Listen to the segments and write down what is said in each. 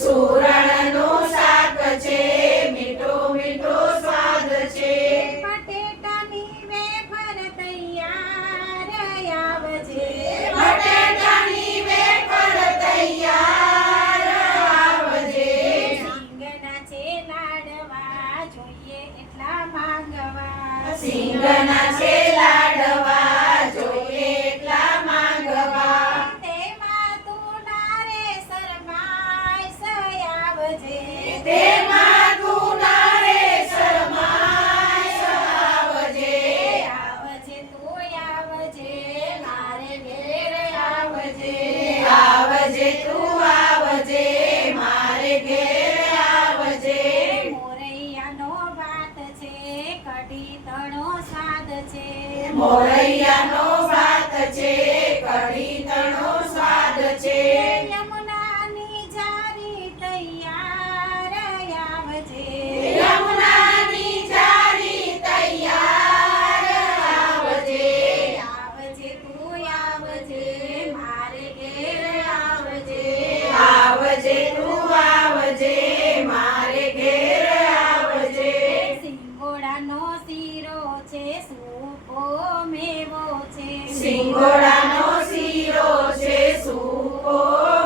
સુરણનું શાક છે, મીઠું મીઠું સ્વાદ છે. બટેટાની વેફર તૈયાર આવજે. બટેટાની વેફર તૈયાર આવજે. સિંગના છે લાડવા, જોઈએ એટલા માંગવા. સિંગના છે લાડવા, જોઈએ એટલા માંગવા. તેમાં તું ના રે શરમાય, આવજે. તેમાં તું ના રે શરમાય, આવજે. આવજે તું આવજે, મારે ઘેર આવજે. આવજે તું આવજે, મારે ઘેર આવજે. મોરૈયાનો ભાત છે, કઢી તણો સ્વાદ છે. મોરૈયાનો ભાત છે, કઢી તણો સ્વાદ છે. યમુનાની જારી તૈયાર આવજે. યમુનાની જારી તૈયાર આવજે. આવજે તું આવજે, મારે ઘેર આવજે. આવજે તું આવજે, મારે ઘેર આવજે. સિંગોડાનો શીરો છે, સૂકો મેવો છે. સિંગોડાનો શીરો છે, સૂકો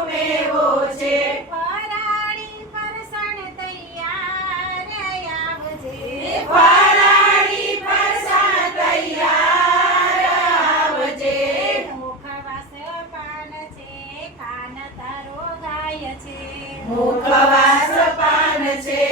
મેવો છે. ફરાળી ફરસાણ તૈયાર આવજે. ફરાળી ફરસાણ તૈયાર આવજે. મુખવાસ પાન છે, કાન તારો ગાય છે. મુખવાસ પાન છે,